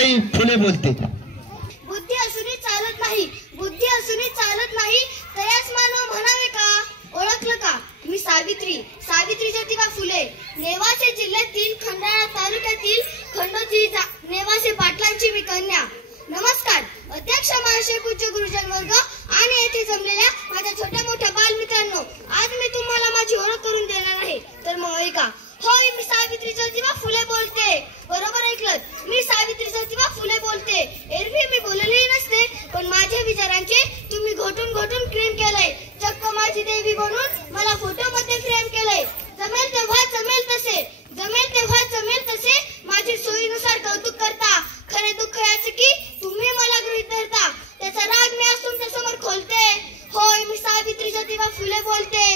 सावित्रीबाई फुले बोलते. बुद्धी असूनही चालत नाही, बुद्धी असूनही चालत नाही, तयास मानव म्हणावे का? ओळखलं का? मी सावित्री ज्योतिबा फुले, नेवासे जिल्ह्यातील खंडाळा तालुक्यातील खंडोजी नेवासे पाटलांची मी कन्या. नमस्कार अध्यक्ष महाशय, पूज्य गुरुजन वर्ग आणि येथे जमलेल्या माझ्या छोट्या मोठ्या बालमित्रांनो, आज मी तुम्हाला माझी ओळख करून देणार आहे. तर मग ऐका. होय, मी सावित्री ज्योतिबा फुले बोलते. बरोबर ऐकलं, मी सावित्री ज्योतिबा फुले बोलते. एरवी मी बोललेही नसते, पण माझ्या विचारांचे तुम्ही घोटून घोटून प्रेम केलंय. चक्क माझी देवी बनून मला फोटो मध्ये फ्रेम केलंय. जमेल तेव्हा जमेल तसे, जमेल तेव्हा जमेल तसे माझी सोयीनुसार कौतुक करता. खरे दुःख याचे की तुम्ही मला गृहीत धरता, त्याचा राग मी आज तुमच्या समोर खोलते. होय, मी सावित्री ज्योतिबा फुले बोलते.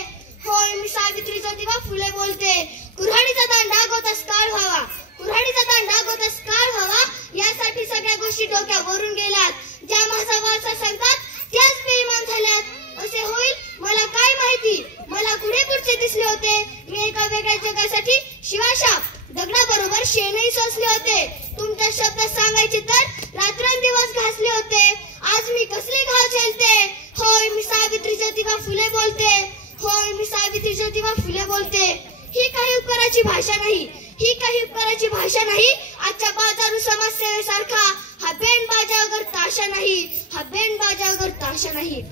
होय, मी सावित्री ज्योतिबा फुले बोलते. कुऱ्हाडीचा दांडा गोतास काळ व्हावा, कुऱ्हाडीचा दांडा गोतास काळ व्हावा, यासाठी सगळ्या गोष्टी डोक्यावरून गेल्यात. ज्या माझा वारसा सांगतात त्याच बेईमान झाल्यात. असे होईल मला काय माहिती, मला पुढचे दिसले होते. मी एका वेगळ्या जगासाठी शिवाशाप दगडाबरोबर शेणही सोसले होते. तुमच्या शब्दात सांगायचे तर रात्रंदिवस घासले होते. आज मी कसले घाव झेलते. होय, मी सावित्री ज्योतिबा फुले बोलते. होय, मी सावित्री ज्योतिबा फुले बोलते. ही काही उपकाराची भाषा नाही, ही काही उपकाराची भाषा नाही. आजच्या बाजारू समाजसेवेसारखा हा बेंड बाजावर ताशा नाही, हा बेंड बाजावर ताशा नाही.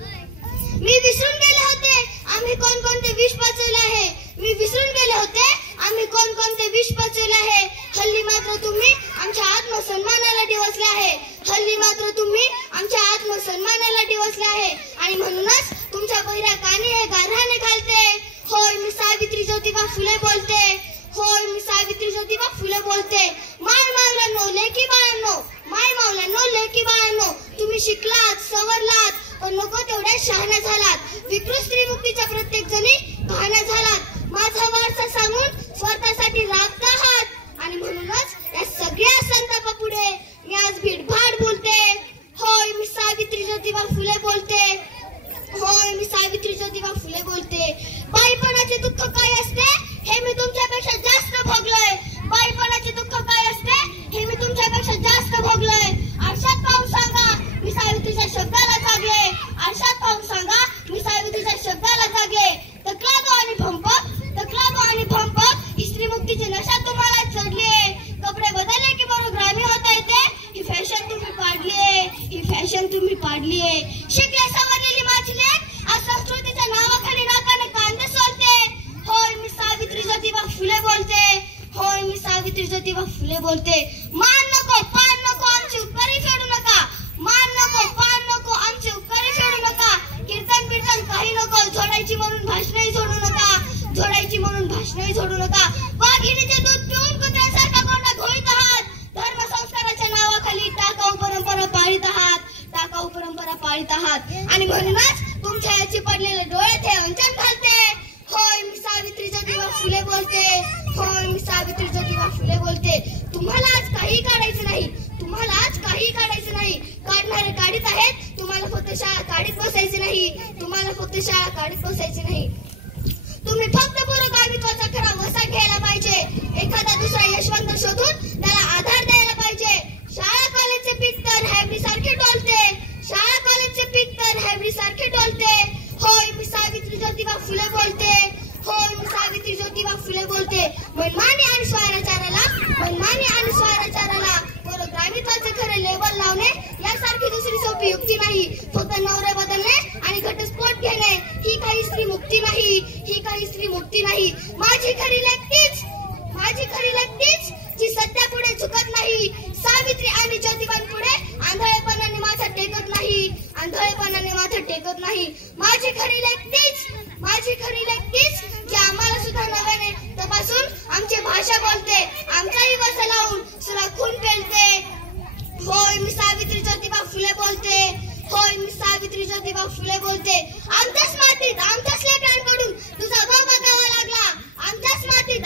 मी विसरून गेले होते आम्ही कोणकोणते विष पचवले आहे. मी विसरून गेले होते आम्ही कोणकोणते विष पचवले आहे. हल्ली मात्र तुम्ही आमच्या आत्मसन्मानाला डिवचले आहे. हल्ली मात्र तुम्ही आमच्या आत्मसन्मानाला डिवचले आहे आणि म्हणूनच तुमच्या बहिऱ्या कानी हे गाऱ्हाणे घालते. होय, मी सावित्री ज्योतिबा फुले बोलते. होय, मी सावित्री ज्योतिबा फुले बोलते. माय मावल्यांनो, लेकी बाळांनो, माय मावल्यांनो, लेकी बाळांनो, तुम्ही शिकलात, सवरलात, पण नको तेवढ्या शहाण्या झालात. विकृत स्त्री मुक्तीच्या प्रत्येक जणी कहाण्या झालात. माझा वारसा सांगून स्वतःसाठी राबता आहात आणि म्हणूनच या सगळ्या संतापापुढे मी आज भीडभाड बोलते. होय, मी सावित्री ज्योतिबा फुले बोलते. होय, मी सावित्री ज्योतिबा फुले बोलते. बाईपणाचे दुःख काय असते हे मी तुमच्यापेक्षा जास्त भोगलोय. बाईपणाचे दुःख काय असते हे मी तुमच्यापेक्षा जास्त भोगलोय. आरशात पाहून सांगा मी सावित्रीच्या शब्दाला जागले. आरशात पाहून सांगा मी सावित्रीच्या शब्दाला जागले. तकलादो आणि भंपक, तकलादो आणि भंपक, ही स्त्री मुक्तीची नशा तुम्हाला चढली. कपडे बदलले की बरोबर ग्रामी होता येते. ही फॅशन तुम्ही पाडलीये, ही फॅशन तुम्ही पाडलीये. शिकले सवरलेली माझी लेक आज संस्कृतीच्या नावाखाली नाकाने कांदे सोलते. होय, मी सावित्री ज्योतिबा फुले बोलते. होय, मी सावित्री ज्योतिबा फुले बोलते. मान नको, पान नको, आमची उपकारी फेडू नका. मान नको, पान नको, आमची उपकारी फेडू नका. कीर्तन बिर्तन काही नको, जोडायची म्हणून भाषणही जोडू नका, जोडायची म्हणून भाषणही जोडू नका. वाघिणीचे दूध पिऊन कुत्र्यासारखा कोंडा घोळीत आहात. धर्म संस्काराच्या नावाखाली टाकाऊ परंपरा पाळीत आहात, टाकाऊ परंपरा पाळीत आहात आणि म्हणूनच तुमच्या याची पडलेले डोळे ते अंजन घालते. होय, मी सावित्री ज्योतिबा फुले बोलते. होय, मी सावित्री ज्योतिबा फुले बोलते. तुम्हाला आज काही काढायचं नाही, तुम्हाला आज काही काढायचं नाही. काढणारे काढीत आहेत, तुम्हाला फक्त शाळा काढीत बसायची नाही, तुम्हाला फक्त शाळा काढीत बसायची नाही. तुम्ही फक्त पुरोगामित्वाचा खरा वसा घ्यायला पाहिजे. एखादा दुसरा यशवंत शोधून त्याला आधार द्यायला पाहिजे. शाळा कॉलेजचे पीक तर हायब्री सारखे डोलते. शाळा कॉलेजचे पीक तर हायब्री सारखे डोलते. होय, मी सावित्री ज्योतिबा फुले बोलते. होय, मी सावित्री ज्योतिबा फुले बोलते. मनमानी आणि स्वैराचाराला, मनमानी आणि स्वैराचाराला पुरोगामित्वाचे खरे लेबल लावणे यासारखी दुसरी सोपी युक्ती नाही. फक्त नवरे बदलणे आणि घटस्फोट घेणे ही काही स्त्री मुक्ती नाही, ही काही स्त्री मुक्ती नाही. माझी खरी लेक तीच, माझी खरी लेक तीच जी सत्या पुढे झुकत नाही. सावित्री आणि ज्योतिबांपुढे आंधळेपणाने माथा टेकत नाही, आंधळेपणाने माथा टेकत नाही. माझी खरी लेक तीच, माझी खरी लेक तीच जी आम्हाला सुद्धा नव्याने तपासून आमची भाषा बोलते, आमचाही वसा लावून सुरा खून पेलते. होय, मी सावित्री ज्योतिबा फुले बोलते. होय, मी सावित्री ज्योतिबा फुले बोलते. आमच्याच मातीत, आमच्याच लेकरांकडून तुझा भाव बघावा लागला. आमच्याच मातीत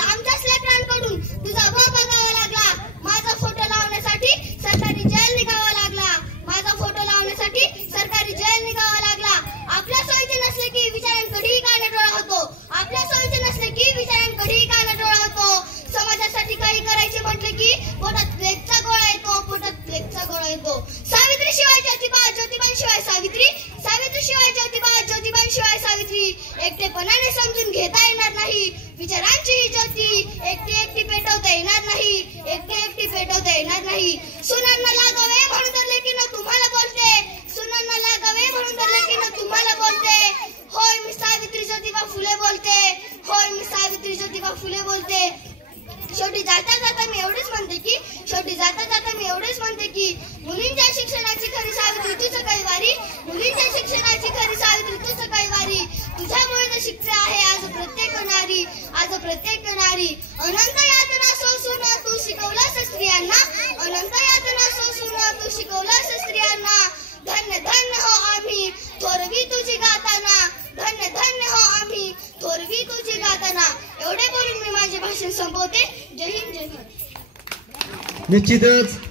नाही. सुनांना लागावे म्हणून तर लेकीनं तुम्हाला बोलते, सुनांना लागावे म्हणून तर लेकीनं तुम्हाला बोलते. होय मी सावित्री ज्योतिबा फुले बोलते, होय मी सावित्री ज्योतिबा फुले बोलते. शेवटी जाता जाता मी एवढेच म्हणते की, शेवटी जाता जाता मी एवढेच म्हणते की मुलींच्या शिक्षणाची खरी सावित्री तुझं काही वारी, मुलींच्या शिक्षणाची खरी सावित्री तुझं काही वारी. तुझ्यामुळे तर शिकते आहे आज प्रत्येक नारी, आज प्रत्येक नारी. अनंत यातना सोसून तू शिकवलास स्त्रियांना, अनंत यातना सोसून तू शिकवलास स्त्रियांना. धन्य धन्य हो आम्ही थोरवी तुझी गाताना, धन्य धन्य हो आम्ही थोरवी तुझी गाताना. एवढे बोलून मी माझे भाषण संपवते. जय हिंद जय भारत. निश्चितच